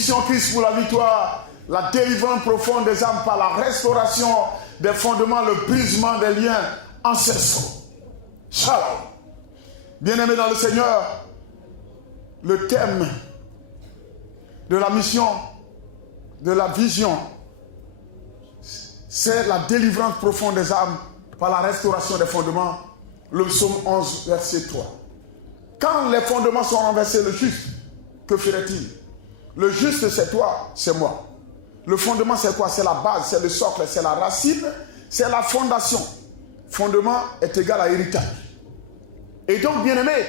Mission Christ pour la victoire, la délivrance profonde des âmes par la restauration des fondements, le brisement des liens ancestraux. Shalom. Bien-aimés dans le Seigneur, le thème de la mission, de la vision, c'est la délivrance profonde des âmes par la restauration des fondements. Le psaume 11, verset 3. Quand les fondements sont renversés, le juste, que ferait-il? Le juste, c'est toi, c'est moi. Le fondement, c'est quoi? C'est la base, c'est le socle, c'est la racine, c'est la fondation. Fondement est égal à héritage. Et donc, bien-aimé,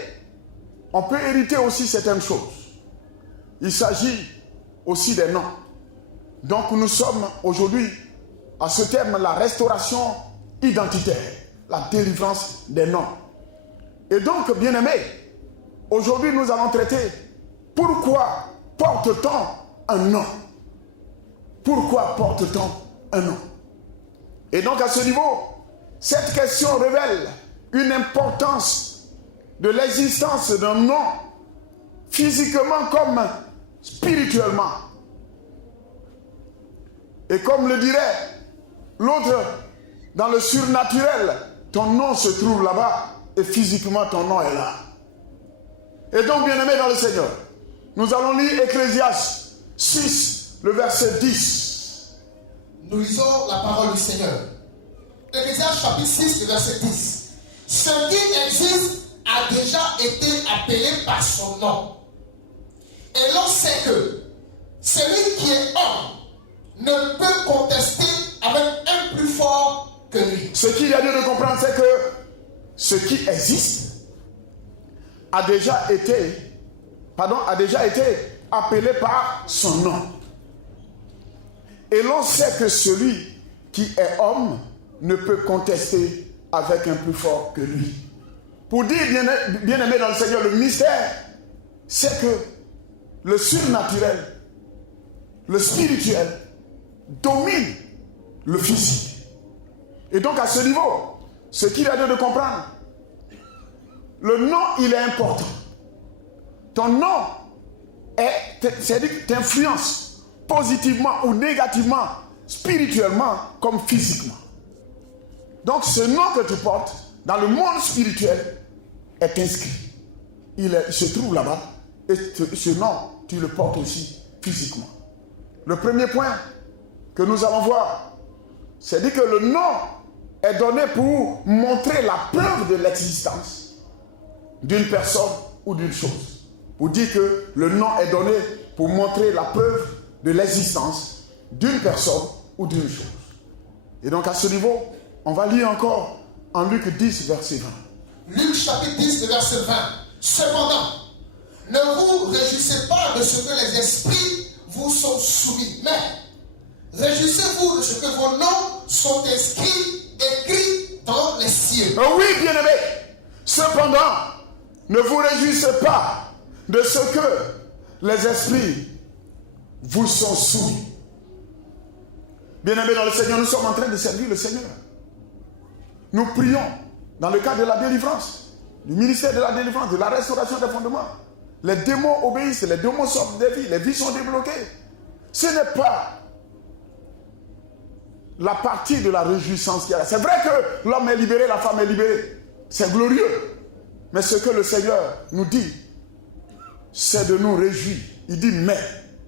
on peut hériter aussi certaines choses. Il s'agit aussi des noms. Donc, nous sommes aujourd'hui à ce thème, la restauration identitaire, la délivrance des noms. Et donc, bien-aimé, aujourd'hui, nous allons traiter pourquoi porte-t-on un nom? Pourquoi porte-t-on un nom? Et donc, à ce niveau, cette question révèle une importance de l'existence d'un nom, physiquement comme spirituellement. Et comme le dirait l'autre, dans le surnaturel, ton nom se trouve là-bas et physiquement ton nom est là. Et donc, bien-aimés dans le Seigneur, nous allons lire Ecclésiaste 6, le verset 10. Nous lisons la parole du Seigneur. Ecclésiaste chapitre 6, le verset 10. Ce qui existe a déjà été appelé par son nom. Et l'on sait que celui qui est homme ne peut contester avec un plus fort que lui. Ce qu'il y a lieu de comprendre, c'est que ce qui existe a déjà été appelé par son nom. Et l'on sait que celui qui est homme ne peut contester avec un plus fort que lui. Pour dire, bien-aimé dans le Seigneur, le mystère, c'est que le surnaturel, le spirituel, domine le physique. Et donc à ce niveau, ce qu'il a de comprendre, le nom, il est important. Ton nom t'influence positivement ou négativement, spirituellement comme physiquement. Donc ce nom que tu portes dans le monde spirituel est inscrit. Il se trouve là-bas et ce nom, tu le portes aussi physiquement. Le premier point que nous allons voir, c'est dire que le nom est donné pour montrer la preuve de l'existence d'une personne ou d'une chose. Pour dire que le nom est donné pour montrer la preuve de l'existence d'une personne ou d'une chose. Et donc à ce niveau, on va lire encore en Luc 10, verset 20. Luc chapitre 10, verset 20. Cependant, ne vous réjouissez pas de ce que les esprits vous sont soumis, mais réjouissez-vous de ce que vos noms sont écrits dans les cieux. Oh oui, bien-aimé. Cependant, ne vous réjouissez pas de ce que les esprits vous sont soumis. Bien-aimés dans le Seigneur, nous sommes en train de servir le Seigneur. Nous prions dans le cadre de la délivrance, du ministère de la délivrance, de la restauration des fondements. Les démons obéissent, les démons sortent des vies, les vies sont débloquées. Ce n'est pas la partie de la réjouissance qu'il y a là. C'est vrai que l'homme est libéré, la femme est libérée. C'est glorieux. Mais ce que le Seigneur nous dit, c'est de nous réjouir. Il dit, mais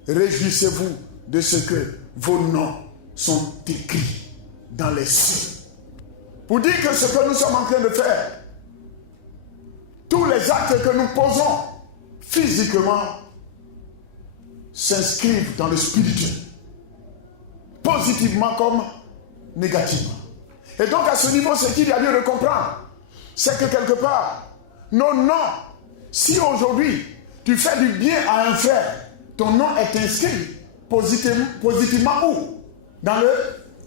réjouissez-vous de ce que vos noms sont écrits dans les cieux. Pour dire que ce que nous sommes en train de faire, tous les actes que nous posons physiquement s'inscrivent dans le spirituel, positivement comme négativement. Et donc à ce niveau, ce qu'il y a lieu de comprendre, c'est que quelque part, nos noms, si aujourd'hui tu fais du bien à un frère, ton nom est inscrit positivement où? Dans le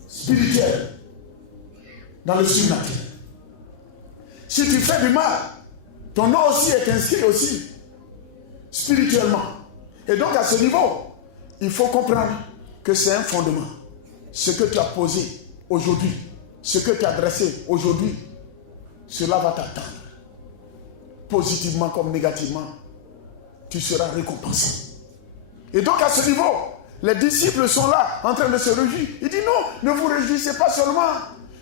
spirituel, dans le surnaturel. Si tu fais du mal, ton nom aussi est inscrit aussi spirituellement. Et donc à ce niveau, il faut comprendre que c'est un fondement. Ce que tu as posé aujourd'hui, ce que tu as dressé aujourd'hui, cela va t'attendre. Positivement comme négativement, tu seras récompensé. Et donc à ce niveau, les disciples sont là en train de se réjouir. Il dit non, ne vous réjouissez pas seulement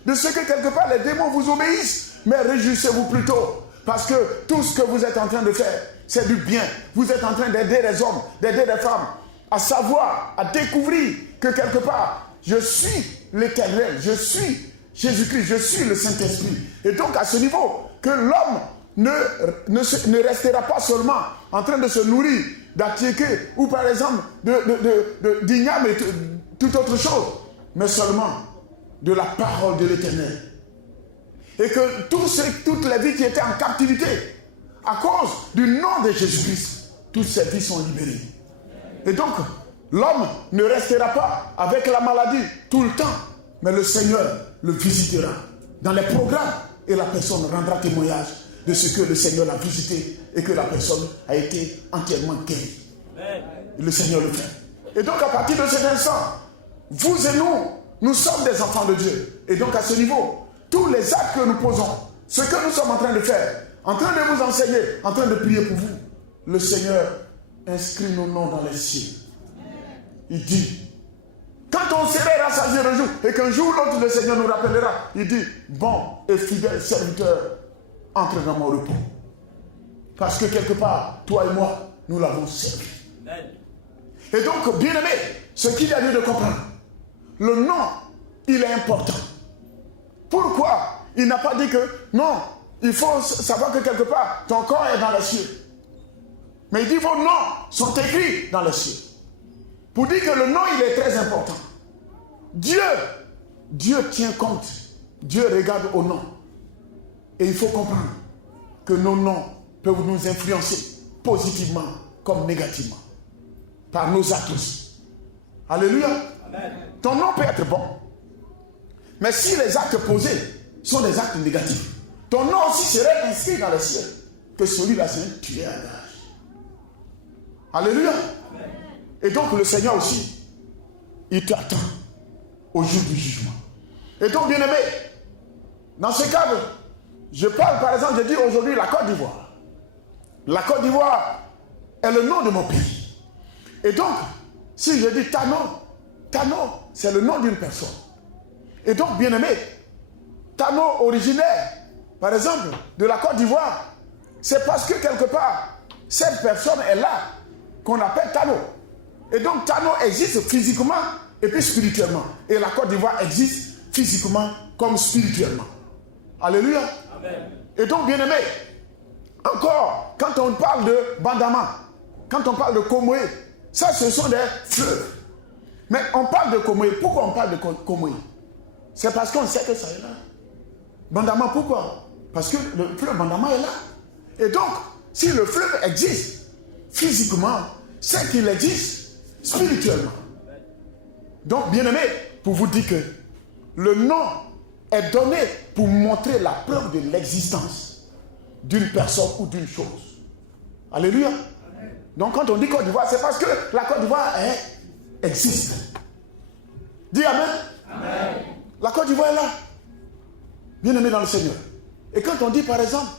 de ce que quelque part les démons vous obéissent, mais réjouissez-vous plutôt. Parce que tout ce que vous êtes en train de faire, c'est du bien. Vous êtes en train d'aider les hommes, d'aider les femmes à savoir, à découvrir que quelque part, je suis l'Éternel, je suis Jésus-Christ, je suis le Saint-Esprit. Et donc à ce niveau, que l'homme ne restera pas seulement en train de se nourrir d'attiquer ou par exemple d'igname et toute autre chose, mais seulement de la parole de l'Éternel. Et que toutes les vies qui étaient en captivité, à cause du nom de Jésus-Christ, toutes ces vies sont libérées. Et donc, l'homme ne restera pas avec la maladie tout le temps, mais le Seigneur le visitera dans les programmes et la personne rendra témoignage de ce que le Seigneur l'a visité et que la personne a été entièrement guérie. Le Seigneur le fait. Et donc, à partir de cet instant, vous et nous sommes des enfants de Dieu. Et donc, à ce niveau, tous les actes que nous posons, ce que nous sommes en train de faire, en train de vous enseigner, en train de prier pour vous, le Seigneur inscrit nos noms dans les cieux. Il dit, quand on serait rassasié un jour, et qu'un jour ou l'autre le Seigneur nous rappellera, il dit, bon et fidèle serviteur, entre dans mon repos. Parce que quelque part, toi et moi, nous l'avons servi. Et donc, bien aimé, ce qu'il y a lieu de comprendre, le nom, il est important. Pourquoi il n'a pas dit que, non, il faut savoir que quelque part, ton corps est dans les cieux. Mais il dit, vos noms sont écrits dans les cieux. Pour dire que le nom, il est très important. Dieu tient compte. Dieu regarde au nom. Et il faut comprendre que nos noms peuvent nous influencer positivement comme négativement. Par nos actes aussi. Alléluia. Amen. Ton nom peut être bon. Mais si les actes posés sont des actes négatifs, ton nom aussi serait inscrit dans le ciel. Que celui-là, c'est un tueur à gage. Alléluia. Amen. Et donc le Seigneur aussi, il t'attend au jour du jugement. Et donc, bien aimé, dans ce cadre, je parle par exemple, je dis aujourd'hui la Côte d'Ivoire. La Côte d'Ivoire est le nom de mon pays. Et donc, si je dis Tano, c'est le nom d'une personne. Et donc, bien aimé, Tano originaire, par exemple, de la Côte d'Ivoire, c'est parce que quelque part, cette personne est là, qu'on appelle Tano. Et donc, Tano existe physiquement et puis spirituellement. Et la Côte d'Ivoire existe physiquement comme spirituellement. Alléluia. Amen. Et donc, bien aimé, encore, quand on parle de Bandama, quand on parle de Komoé, ça, ce sont des fleuves. Mais on parle de Komoé. Pourquoi on parle de Komoé? C'est parce qu'on sait que ça est là. Bandama, pourquoi? Parce que le fleuve Bandama est là. Et donc, si le fleuve existe physiquement, c'est qu'il existe spirituellement. Donc, bien aimé, pour vous dire que le nom est donné pour montrer la preuve de l'existence d'une personne ou d'une chose. Alléluia. Amen. Donc, quand on dit Côte d'Ivoire, c'est parce que la Côte d'Ivoire existe. Dis Amen. Amen. La Côte d'Ivoire est là. Bien aimé dans le Seigneur. Et quand on dit, par exemple,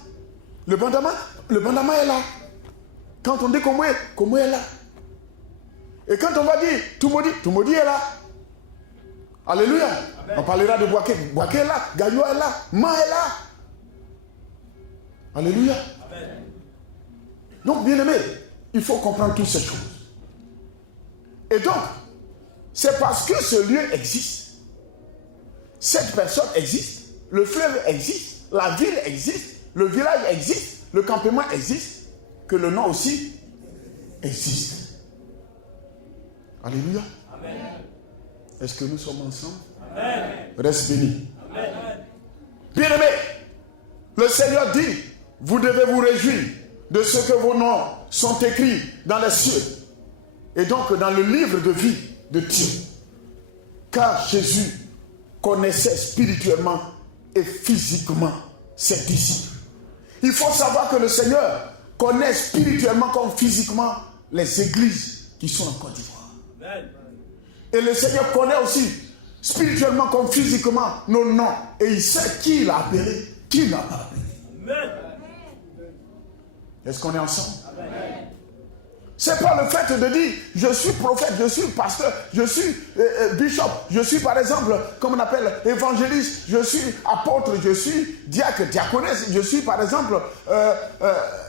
le Bandama est là. Quand on dit Komoé est là. Et quand on va dire Tumodi est là. Alléluia. Amen. On parlera de Boaké est là. Gayo est là. Ma est là. Alléluia. Amen. Donc, bien aimé, il faut comprendre toutes ces choses. Et donc, c'est parce que ce lieu existe, cette personne existe, le fleuve existe, la ville existe, le village existe, le campement existe, que le nom aussi existe. Alléluia. Amen. Est-ce que nous sommes ensemble? Amen. Reste béni. Amen. Bien aimé, le Seigneur dit, vous devez vous réjouir de ce que vos noms sont écrits dans les cieux et donc dans le livre de vie de Dieu. Car Jésus connaissait spirituellement et physiquement ses disciples. Il faut savoir que le Seigneur connaît spirituellement comme physiquement les églises qui sont en Côte d'Ivoire. Et le Seigneur connaît aussi spirituellement comme physiquement nos noms. Et il sait qui l'a appelé, qui n'a pas appelé. Est-ce qu'on est ensemble? Amen. C'est pas le fait de dire je suis prophète, je suis pasteur, je suis bishop, je suis par exemple, comme on appelle, évangéliste, je suis apôtre, je suis diacre, diaconesse, je suis par exemple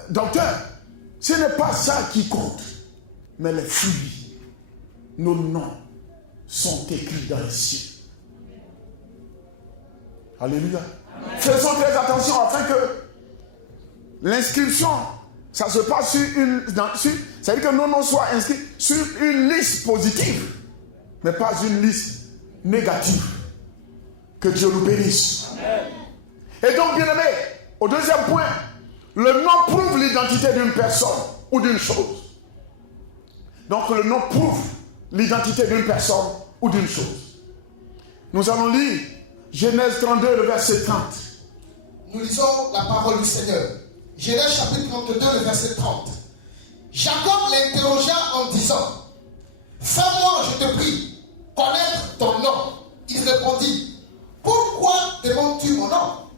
docteur. Ce n'est pas ça qui compte, mais les fruits. Nos noms sont écrits dans les cieux. Alléluia. Amen. Faisons très attention afin que l'inscription, ça se passe sur une... C'est-à-dire que nos noms soient inscrits sur une liste positive, mais pas une liste négative. Que Dieu nous bénisse. Amen. Et donc, bien aimé, au deuxième point, le nom prouve l'identité d'une personne ou d'une chose. Donc, le nom prouve l'identité d'une personne ou d'une chose. Nous allons lire Genèse 32, le verset 30. Nous lisons la parole du Seigneur. Genèse chapitre 32, le verset 30. Jacob l'interrogea en disant, fais-moi, je te prie, connaître ton nom. Il répondit, pourquoi demandes-tu mon nom?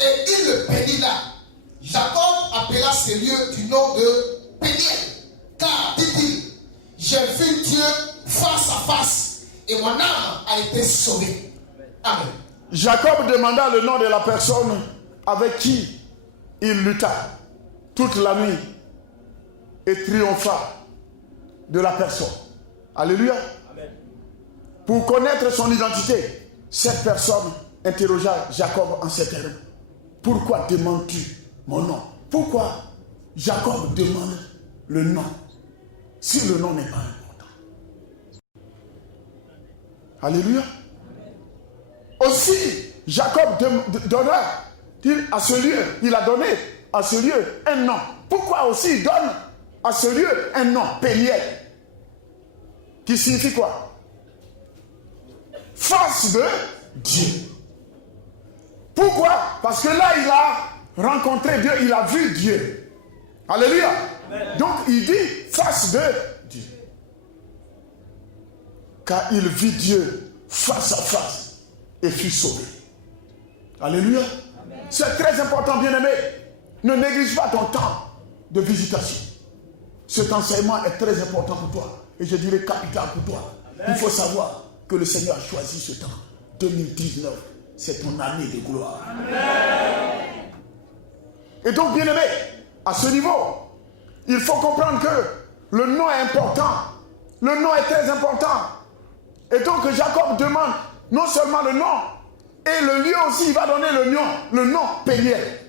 Et il le bénit là. Jacob appela ces lieux du nom de Péniel, car, dit-il, j'ai vu Dieu face à face et mon âme a été sauvée. Amen. Jacob demanda le nom de la personne avec qui il lutta toute la nuit et triompha de la personne. Alléluia. Amen. Pour connaître son identité, cette personne interrogea Jacob en ces termes. Pourquoi demandes-tu mon nom? Pourquoi Jacob demande le nom si le nom n'est pas important? Alléluia. Aussi, Jacob donna à ce lieu, il a donné à ce lieu un nom. Pourquoi aussi il donne à ce lieu un nom, Péniel, qui signifie quoi? Face de Dieu. Pourquoi? Parce que là, il a rencontré Dieu, il a vu Dieu. Alléluia. Amen. Donc, il dit face de Dieu. Car il vit Dieu face à face et fut sauvé. Alléluia. C'est très important, bien-aimé. Ne néglige pas ton temps de visitation. Cet enseignement est très important pour toi. Et je dirais capital pour toi. Amen. Il faut savoir que le Seigneur a choisi ce temps. 2019, c'est ton année de gloire. Amen. Et donc, bien-aimé, à ce niveau, il faut comprendre que le nom est important. Le nom est très important. Et donc, Jacob demande non seulement le nom, et le lieu aussi, il va donner le nom Péniel.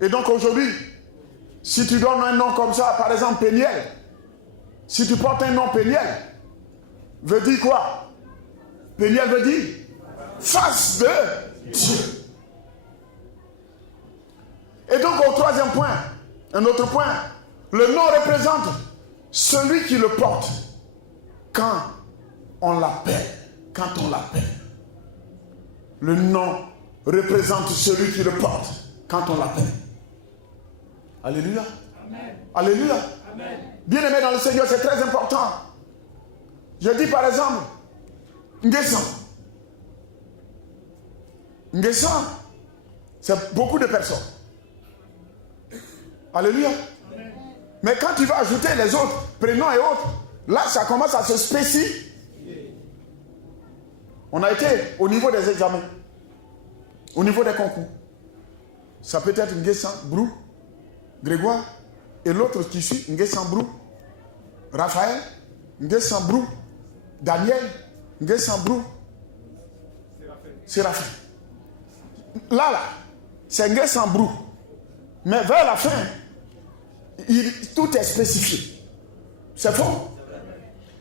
Et donc aujourd'hui, si tu donnes un nom comme ça, par exemple Péniel, si tu portes un nom Péniel, veut dire quoi? Péniel veut dire face de Dieu. Et donc au troisième point, un autre point, le nom représente celui qui le porte quand on l'appelle. Quand on l'appelle. Le nom représente celui qui le porte quand on l'appelle. Alléluia. Amen. Alléluia. Amen. Bien-aimé dans le Seigneur, c'est très important. Je dis par exemple, Nguessan. Nguessan, c'est beaucoup de personnes. Alléluia. Amen. Mais quand tu vas ajouter les autres, prénoms et autres, là, ça commence à se spécifier. On a été au niveau des examens, au niveau des concours. Ça peut être Nguessan, Brou, Grégoire, et l'autre qui suit, Nguessan, Brou, Raphaël, Nguessan, Brou, Daniel, Nguessan, Brou, Séraphin. Là, c'est Nguessan, Brou. Mais vers la fin, tout est spécifié. C'est faux.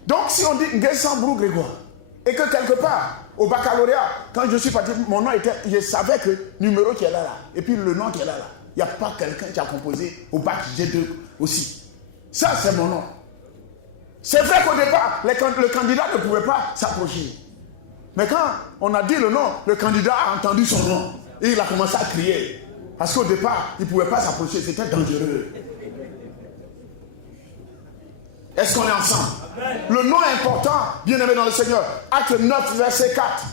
Donc si on dit Nguessan, Brou, Grégoire, et que quelque part, au baccalauréat, quand je suis parti, mon nom était, je savais que le numéro qui est là, et puis le nom qui est là, il n'y a pas quelqu'un qui a composé au bac G2 aussi. Ça, c'est mon nom. C'est vrai qu'au départ, le candidat ne pouvait pas s'approcher. Mais quand on a dit le nom, le candidat a entendu son nom. Et il a commencé à crier. Parce qu'au départ, il ne pouvait pas s'approcher, c'était dangereux. Est-ce qu'on est ensemble? Amen. Le nom est important, bien aimé dans le Seigneur. Acte 9, verset 4.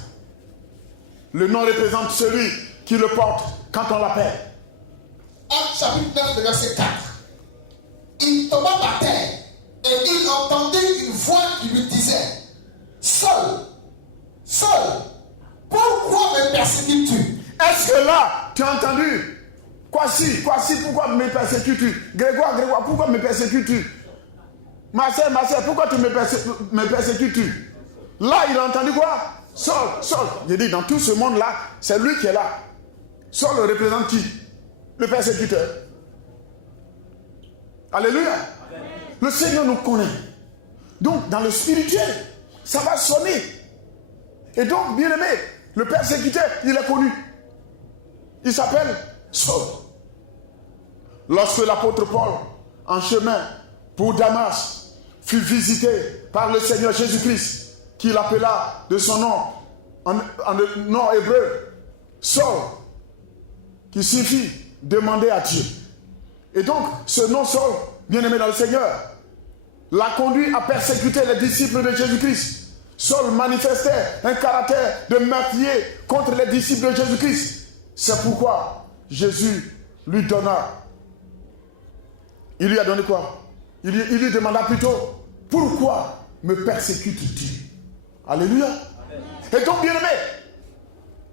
Le nom représente celui qui le porte quand on l'appelle. Acte chapitre 9, verset 4. il tomba par terre et il entendit une voix qui lui disait, Saul, Saul, pourquoi me persécutes-tu? Est-ce que là, tu as entendu? Quoi si, pourquoi me persécutes-tu? Grégoire, pourquoi me persécutes-tu? Ma soeur, pourquoi tu me persécutes-tu? Là, il a entendu quoi? Saul. J'ai dit, dans tout ce monde-là, c'est lui qui est là. Saul représente qui? Le persécuteur. Alléluia. Amen. Le Seigneur nous connaît. Donc, dans le spirituel, ça va sonner. Et donc, bien aimé, le persécuteur, il est connu. Il s'appelle Saul. Lorsque l'apôtre Paul, en chemin pour Damas, fut visité par le Seigneur Jésus-Christ, qui l'appela de son nom, en nom hébreu, Saul, qui signifie demander à Dieu. Et donc, ce nom Saul, bien aimé dans le Seigneur, l'a conduit à persécuter les disciples de Jésus-Christ. Saul manifestait un caractère de meurtrier contre les disciples de Jésus-Christ. C'est pourquoi Jésus lui donna. Il lui a donné quoi? Il lui demanda plutôt, pourquoi me persécutes-tu? Alléluia. Amen. Et donc, bien aimé,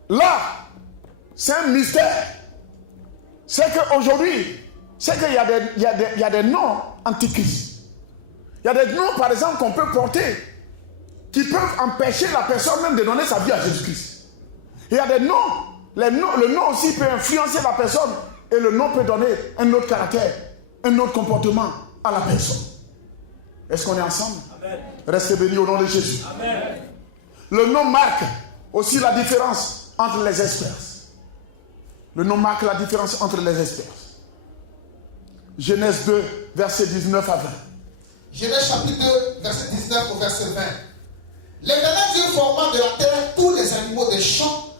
là, c'est un mystère. C'est qu'aujourd'hui, c'est qu'il y a des noms antichrist. Il y a des noms, par exemple, qu'on peut porter qui peuvent empêcher la personne même de donner sa vie à Jésus-Christ. Il y a des noms, le nom aussi peut influencer la personne et le nom peut donner un autre caractère, un autre comportement à la personne. Est-ce qu'on est ensemble? Amen. Restez bénis au nom de Jésus. Amen. Le nom marque aussi la différence entre les espèces. Le nom marque la différence entre les espèces. Genèse 2, verset 19 à 20. Genèse chapitre 2, verset 19 au verset 20. L'Éternel Dieu forma de la terre tous les animaux des champs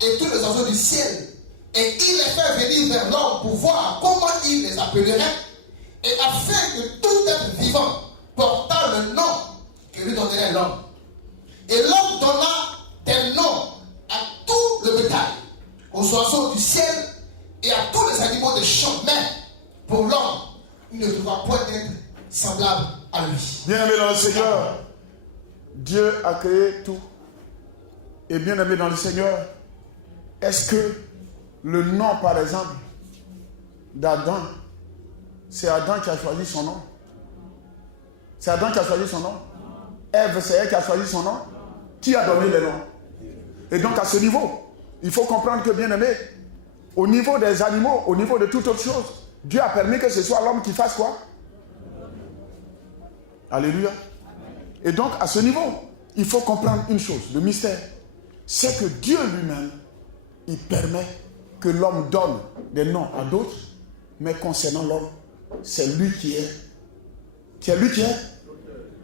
et tous les oiseaux du ciel. Et il les fait venir vers l'homme pour voir comment il les appellerait, et afin que tout être vivant portât le nom que lui donnerait l'homme. Et l'homme donna des noms à tout le bétail, aux oiseaux du ciel et à tous les animaux des champs. Mais pour l'homme, il ne devra point être semblable à lui. Bien aimé dans le Seigneur, Dieu a créé tout. Et bien aimé dans le Seigneur, est-ce que le nom, par exemple, d'Adam, c'est Adam qui a choisi son nom? C'est Adam qui a choisi son nom? Ève, c'est elle qui a choisi son nom? Qui a donné le nom? Et donc à ce niveau, il faut comprendre que, bien aimé, au niveau des animaux, au niveau de toute autre chose, Dieu a permis que ce soit l'homme qui fasse quoi? Alléluia. Et donc à ce niveau, il faut comprendre une chose, le mystère, c'est que Dieu lui-même, il permet que l'homme donne des noms à d'autres, mais concernant l'homme, c'est lui qui est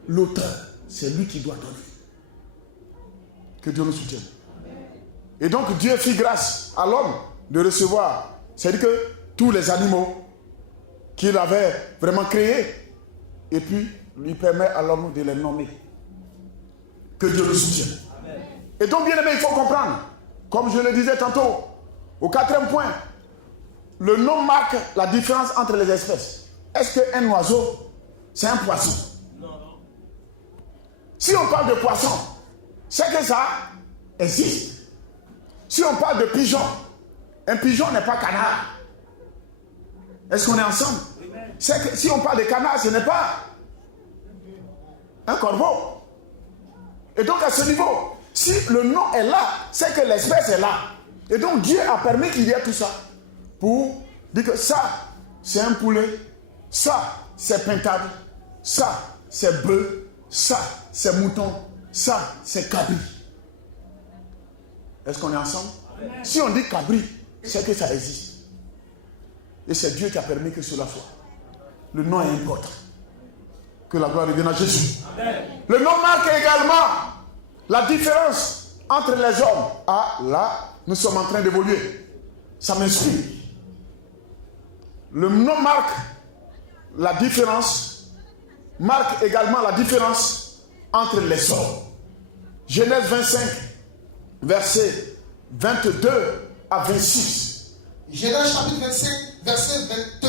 l'auteur. C'est lui qui doit donner. Que Dieu nous soutienne. Et donc Dieu fit grâce à l'homme de recevoir, c'est-à-dire que tous les animaux qu'il avait vraiment créés, et puis lui permet à l'homme de les nommer. Que Dieu le soutienne. Amen. Et donc, bien aimé, il faut comprendre, comme je le disais tantôt, au 4e point, le nom marque la différence entre les espèces. Est-ce qu'un oiseau, c'est un poisson? Non. Si on parle de poisson, c'est que ça existe. Si on parle de pigeon, un pigeon n'est pas canard. Est-ce qu'on est ensemble? C'est que si on parle de canard, ce n'est pas un corbeau. Et donc à ce niveau, si le nom est là, c'est que l'espèce est là. Et donc Dieu a permis qu'il y ait tout ça. Pour dire que ça, c'est un poulet. Ça, c'est pintade. Ça, c'est bœuf. Ça, c'est mouton. Ça, c'est cabri. Est-ce qu'on est ensemble? Amen. Si on dit cabri, c'est que ça existe. Et c'est Dieu qui a permis que cela soit. Le nom est important. Que la gloire revienne à Jésus. Amen. Le nom marque également la différence entre les hommes. Ah, là, nous sommes en train d'évoluer. Ça m'inspire. Le nom marque la différence, marque également la différence entre les hommes. Genèse 25, versets 22 à 26. Genèse chapitre 25, versets 22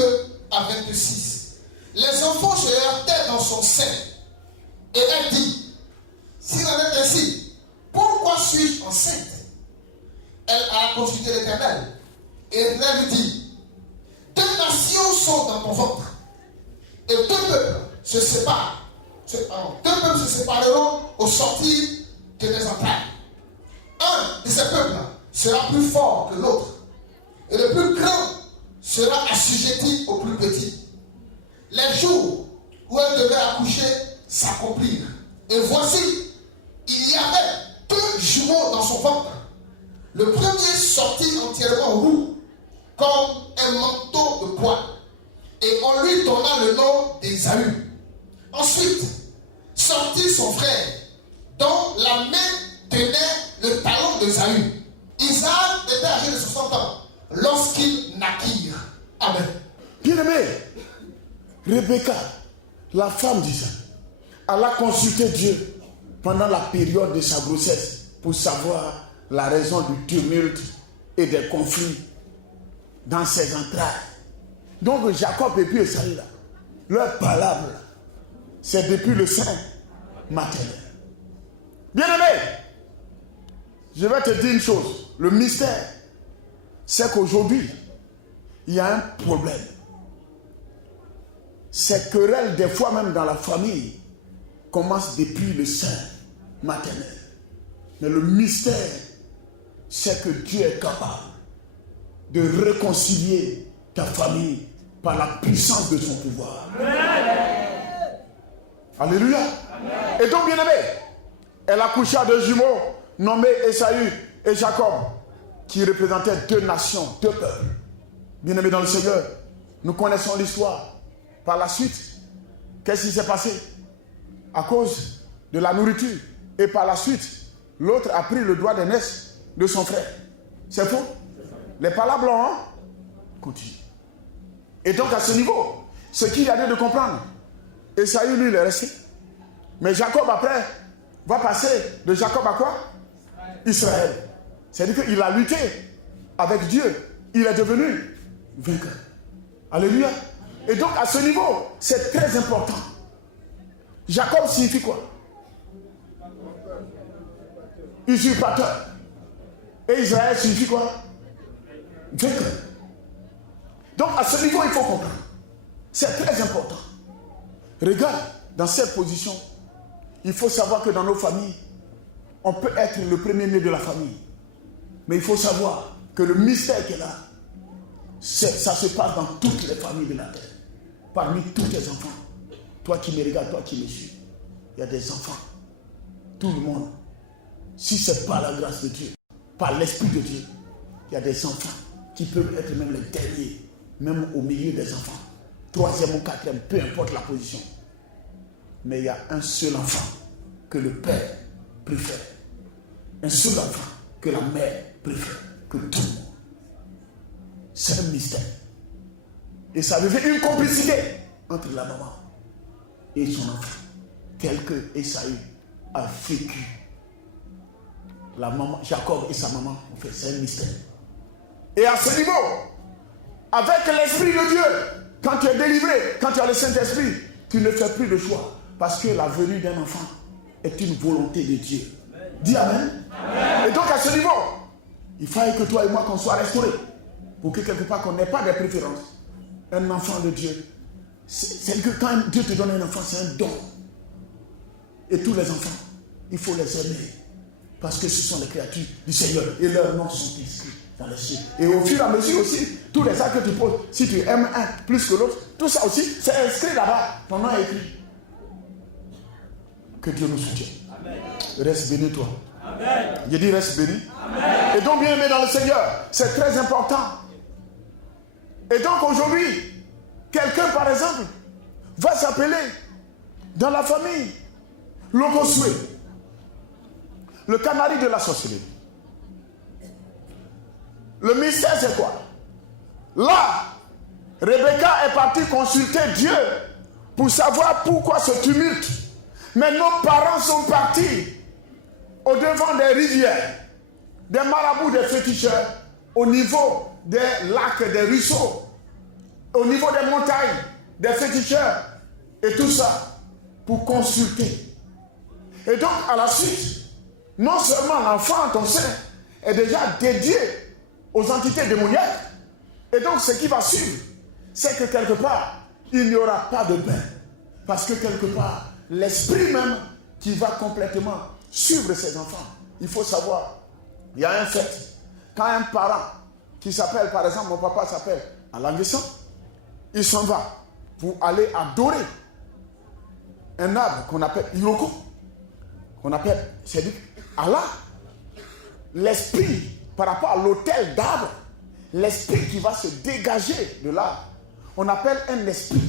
à 26. les enfants se heurtaient dans son sein. Et elle dit, s'il en est ainsi, pourquoi suis-je enceinte? Elle a consulté l'Éternel. Et l'Éternel lui dit, 2 nations sont dans ton ventre. Et 2 peuples se séparent. 2 peuples se sépareront au sortir de tes entrailles. Un de ces peuples sera plus fort que l'autre. Et le plus grand sera assujetti au plus petit. Les jours où elle devait accoucher s'accomplirent. Et voici, il y avait 2 jumeaux dans son ventre. Le premier sortit entièrement roux, comme un manteau de poil. Et on lui donna le nom d'Ésaü. Ensuite, sortit son frère, dont la main tenait le talon d'Ésaü. Isaac était âgé de 60 ans lorsqu'ils naquirent. Amen. Bien-aimé, Rebecca, la femme d'Isaac, elle a consulté Dieu pendant la période de sa grossesse pour savoir la raison du tumulte et des conflits dans ses entrailles. Donc Jacob et puis Esaü, leur palabre, c'est depuis le sein maternel. Bien-aimé, je vais te dire une chose. Le mystère, c'est qu'aujourd'hui, il y a un problème. Ces querelles, des fois même dans la famille, commencent depuis le sein maternel. Mais le mystère, c'est que Dieu est capable de réconcilier ta famille par la puissance de son pouvoir. Amen. Alléluia. Amen. Et donc, bien-aimé, elle accoucha de jumeaux nommés Esaü et Jacob, qui représentaient 2 nations, 2 peuples. Bien-aimé dans le Seigneur, nous connaissons l'histoire. Par la suite, qu'est-ce qui s'est passé? À cause de la nourriture. Et par la suite, l'autre a pris le droit d'aînesse de son frère. C'est faux? Les palabres blancs continuent. Et donc à ce niveau, ce qu'il y a de comprendre, Esaü lui il est resté. Mais Jacob après va passer de Jacob à quoi? Israël. C'est-à-dire qu'il a lutté avec Dieu. Il est devenu vainqueur. Alléluia. Et donc à ce niveau, c'est très important. Jacob signifie quoi? Usurpateur. Et Israël signifie quoi? Vainqueur. Donc à ce niveau, il faut comprendre. C'est très important. Regarde, dans cette position, il faut savoir que dans nos familles, on peut être le premier-né de la famille. Mais il faut savoir que le mystère qu'elle a, ça se passe dans toutes les familles de la terre. Parmi tous tes enfants. Toi qui me regardes, toi qui me suis. Il y a des enfants. Tout le monde. Si ce n'est pas la grâce de Dieu, par l'Esprit de Dieu, il y a des enfants qui peuvent être même les derniers, même au milieu des enfants. 3e ou 4e, peu importe la position. Mais il y a un seul enfant que le père préfère. Un seul enfant que la mère préfère. Que tout le monde. C'est un mystère. Et ça devient une complicité entre la maman et son enfant. Tel que Esaü a vécu. La maman, Jacob et sa maman ont fait, c'est un mystère. Et à ce niveau, avec l'Esprit de Dieu, quand tu es délivré, quand tu as le Saint-Esprit, tu ne fais plus de choix. Parce que la venue d'un enfant est une volonté de Dieu. Dis Amen. Amen. Et donc à ce niveau, il fallait que toi et moi qu'on soit restaurés. Pour que quelque part qu'on n'ait pas de préférence. Un enfant de Dieu, c'est que quand Dieu te donne un enfant, c'est un don. Et tous les enfants, il faut les aimer. Parce que ce sont les créatures du Seigneur. Et leurs noms sont inscrits dans les cieux. Et au fur et à mesure aussi, tous les actes que tu poses, si tu aimes un plus que l'autre, tout ça aussi, c'est inscrit là-bas. Ton nom est écrit. Que Dieu nous soutienne. Amen. Reste béni toi. Amen. Je dis reste béni. Amen. Et donc bien aimé dans le Seigneur, c'est très important. Et donc aujourd'hui, quelqu'un par exemple va s'appeler dans la famille Logosue, le canari de la sorcellerie. Le mystère c'est quoi? Là, Rebecca est partie consulter Dieu pour savoir pourquoi ce tumulte. Mais nos parents sont partis au devant des rivières, des marabouts, des féticheurs, au niveau des lacs, des ruisseaux, au niveau des montagnes, des féticheurs et tout ça pour consulter. Et donc, à la suite, non seulement l'enfant, ton sein, est déjà dédié aux entités démoniaques, et donc ce qui va suivre, c'est que quelque part, il n'y aura pas de bain. Parce que quelque part, l'esprit même qui va complètement suivre ses enfants. Il faut savoir, il y a un fait. Quand un parent qui s'appelle, par exemple, mon papa s'appelle Alain Guesson, il s'en va pour aller adorer un arbre qu'on appelle Iroko, qu'on appelle, c'est-à-dire Allah. L'esprit, par rapport à l'autel d'arbre, l'esprit qui va se dégager de l'arbre, on appelle un esprit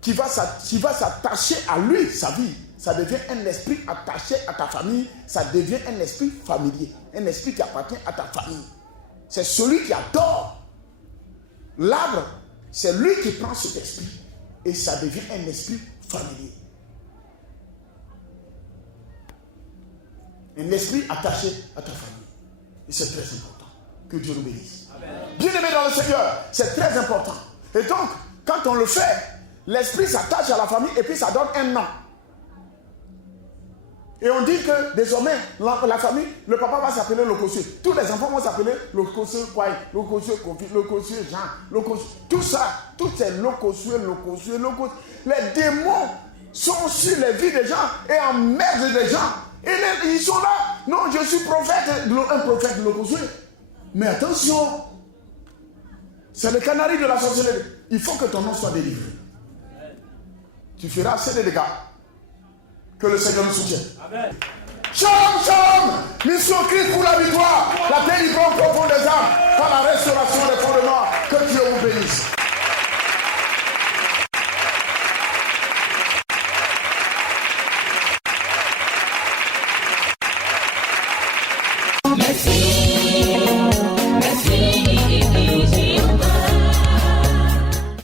qui va s'attacher à lui, sa vie. Ça devient un esprit attaché à ta famille, ça devient un esprit familier, un esprit qui appartient à ta famille. C'est celui qui adore l'arbre, c'est lui qui prend cet esprit et ça devient un esprit familier. Un esprit attaché à ta famille. Et c'est très important. Que Dieu nous bénisse. Bien-aimés dans le Seigneur, c'est très important. Et donc, quand on le fait, l'esprit s'attache à la famille et puis ça donne un nom. Et on dit que désormais, la famille, le papa va s'appeler Lokosué. Tous les enfants vont s'appeler Lokosué Kwai, Lokosué Kofi, Lokosué Jean, Lokosué. Tout ça, tout c'est Lokosué. Les démons sont sur les vies des gens et emmerdent les gens. Et ils sont là. Non, je suis prophète, un prophète de Lokosué. Mais attention, c'est le canari de la sorcellerie. Il faut que ton nom soit délivré. Tu feras assez de dégâts. Que le Seigneur nous soutienne. Amen. Shalom, shalom. Mission Christ pour la victoire. La délivrance profonde des âmes par la restauration des fondements. Que Dieu vous bénisse. Merci.